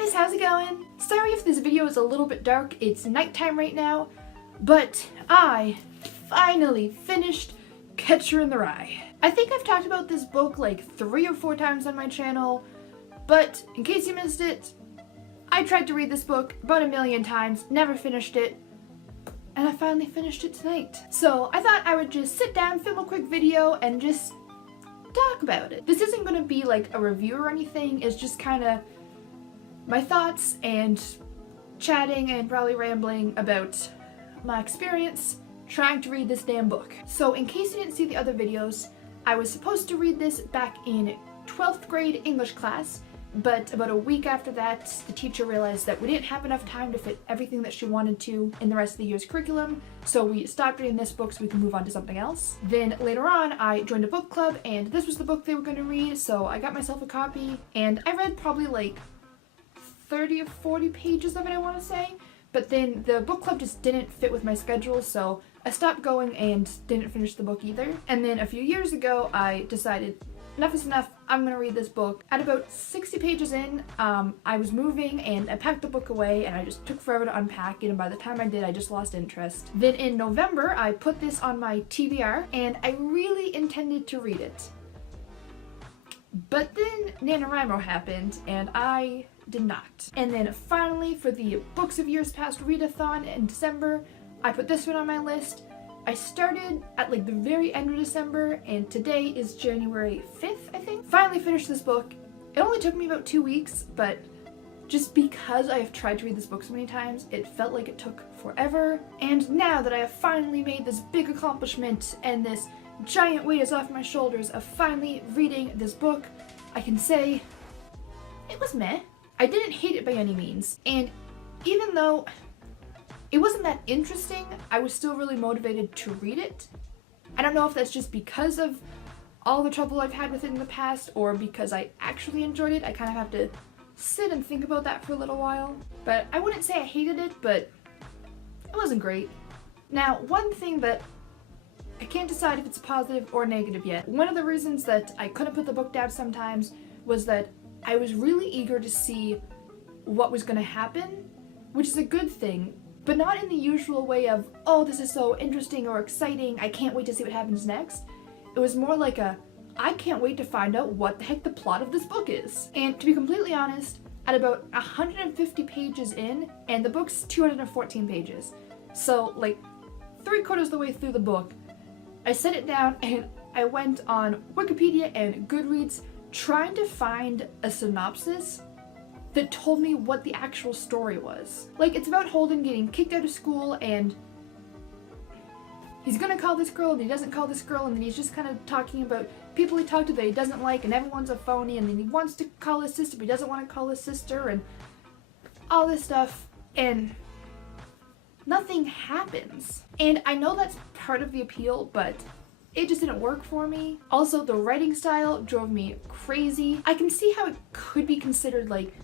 guys, how's it going? Sorry if this video is a little bit dark, it's nighttime right now, but I finally finished Catcher in the Rye. I think I've talked about this book like 3 or 4 times on my channel, but in case you missed it, I tried to read this book about 1,000,000 times, never finished it, and I finally finished it tonight. So I thought I would just sit down, film a quick video, and just talk about it. This isn't going to be like a review or anything, it's just kind of my thoughts and chatting and probably rambling about my experience trying to read this damn book. So in case you didn't see the other videos, I was supposed to read this back in 12th grade English class, but about a week after that, the teacher realized that we didn't have enough time to fit everything that she wanted to in the rest of the year's curriculum, so we stopped reading this book so we can move on to something else. Then later on, I joined a book club, and this was the book they were going to read, so I got myself a copy, and I read probably like 30 or 40 pages of it, I want to say, but then the book club just didn't fit with my schedule, so I stopped going and didn't finish the book either. And then a few years ago, I decided enough is enough, I'm gonna read this book. At about 60 pages in, I was moving and I packed the book away and I just took forever to unpack it, and by the time I did, I just lost interest. Then in November, I put this on my TBR and I really intended to read it. But then NaNoWriMo happened and I did not. And then finally, for the Books of Years Past readathon in December, I put this one on my list. I started at like the very end of December, and today is January 5th, I think. Finally finished this book. It only took me about 2 weeks, but just because I have tried to read this book so many times, it felt like it took forever. And now that I have finally made this big accomplishment and this giant weight is off my shoulders of finally reading this book, I can say it was meh. I didn't hate it by any means, and even though it wasn't that interesting, I was still really motivated to read it. I don't know if that's just because of all the trouble I've had with it in the past or because I actually enjoyed it. I kind of have to sit and think about that for a little while. But I wouldn't say I hated it, but it wasn't great. Now, one thing that I can't decide if it's positive or negative yet. One of the reasons that I couldn't put the book down sometimes was that I was really eager to see what was going to happen, which is a good thing, but not in the usual way of, oh, this is so interesting or exciting, I can't wait to see what happens next. It was more like I can't wait to find out what the heck the plot of this book is. And to be completely honest, at about 150 pages in, and the book's 214 pages, so like 3/4 of the way through the book, I set it down and I went on Wikipedia and Goodreads trying to find a synopsis that told me what the actual story was. Like, it's about Holden getting kicked out of school and he's gonna call this girl and he doesn't call this girl, and then he's just kind of talking about people he talked to that he doesn't like and everyone's a phony, and then he wants to call his sister but he doesn't want to call his sister, and all this stuff, and nothing happens. And I know that's part of the appeal, but it just didn't work for me. Also, the writing style drove me crazy. I can see how it could be considered like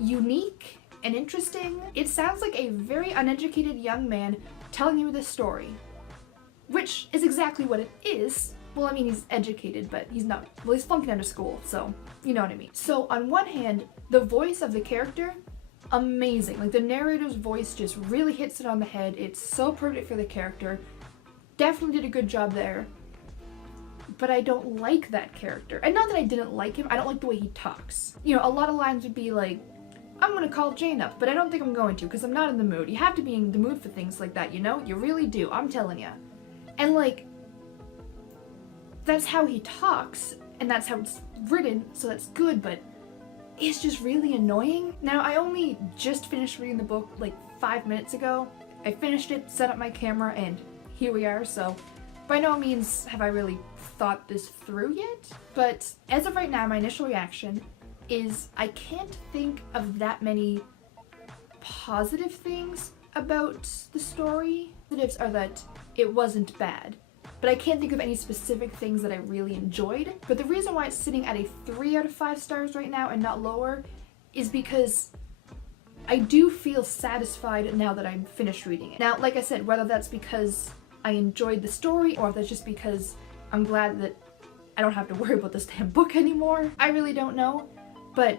unique and interesting. It sounds like a very uneducated young man telling you this story, which is exactly what it is. Well, I mean, he's educated, but he's not. Well, he's flunking out of school, so you know what I mean. So on one hand, the voice of the character, amazing. Like, the narrator's voice just really hits it on the head. It's so perfect for the character. Definitely did a good job there. But I don't like that character. And not that I didn't like him, I don't like the way he talks. You know, a lot of lines would be like, I'm gonna call Jane up, but I don't think I'm going to because I'm not in the mood. You have to be in the mood for things like that, you know? You really do, I'm telling you. And like, that's how he talks, and that's how it's written, so that's good, but it's just really annoying. Now, I only just finished reading the book like 5 minutes ago. I finished it, set up my camera, and here we are, so by no means have I really thought this through yet, but as of right now, my initial reaction is I can't think of that many positive things about the story. Positives are that it wasn't bad, but I can't think of any specific things that I really enjoyed. But the reason why it's sitting at a 3 out of 5 stars right now and not lower is because I do feel satisfied now that I'm finished reading it. Now, like I said, whether that's because I enjoyed the story or if that's just because I'm glad that I don't have to worry about this damn book anymore, I really don't know. But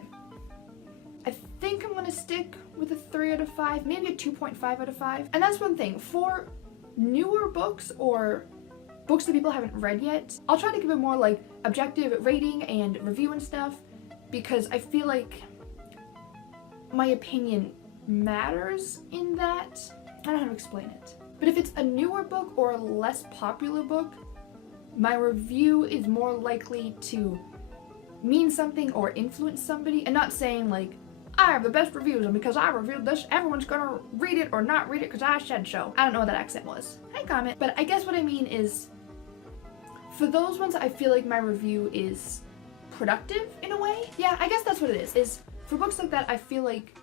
I think I'm stick with a 3 out of 5, maybe a 2.5 out of 5. And that's one thing. For newer books or books that people haven't read yet, I'll try to give a more like objective rating and review and stuff, because I feel like my opinion matters in that. I don't know how to explain it. But if it's a newer book or a less popular book, my review is more likely to mean something or influence somebody, and not saying like, I have the best reviews and because I reviewed this, everyone's gonna read it or not read it because I said so. I don't know what that accent was. Hi, comment. But I guess what I mean is, for those ones I feel like my review is productive in a way. Yeah, I guess that's what it is for books like that I feel like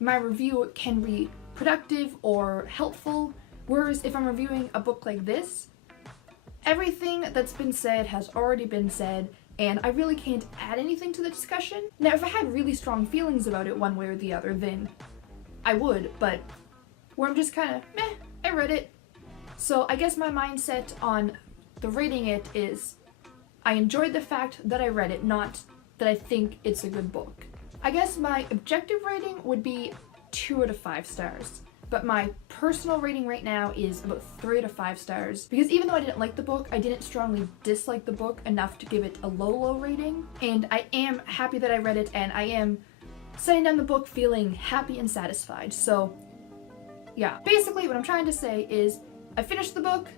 my review can be productive or helpful, whereas if I'm reviewing a book like this, everything that's been said has already been said, and I really can't add anything to the discussion. Now, if I had really strong feelings about it one way or the other, then I would, but where I'm just kind of, meh, I read it. So I guess my mindset on the rating it is, I enjoyed the fact that I read it, not that I think it's a good book. I guess my objective rating would be 2 out of 5 stars. But my personal rating right now is about 3 out of 5 stars, because even though I didn't like the book, I didn't strongly dislike the book enough to give it a low rating, and I am happy that I read it, and I am setting down the book feeling happy and satisfied. So yeah, basically what I'm trying to say is I finished the book,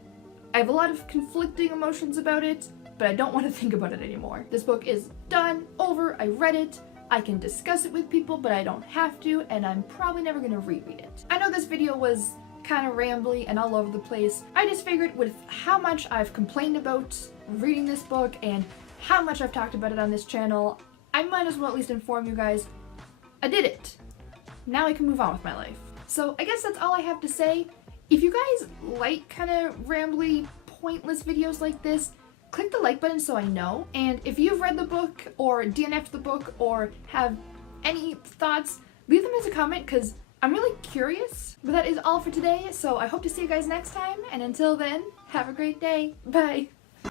I have a lot of conflicting emotions about it, but I don't want to think about it anymore. This book is done, over, I read it, I can discuss it with people, but I don't have to, and I'm probably never gonna reread it. I know this video was kind of rambly and all over the place. I just figured with how much I've complained about reading this book and how much I've talked about it on this channel, I might as well at least inform you guys I did it. Now I can move on with my life. So I guess that's all I have to say. If you guys like kind of rambly, pointless videos like this, click the like button so I know. And if you've read the book or DNF'd the book or have any thoughts, leave them as a comment because I'm really curious. But that is all for today, so I hope to see you guys next time. And until then, have a great day. Bye.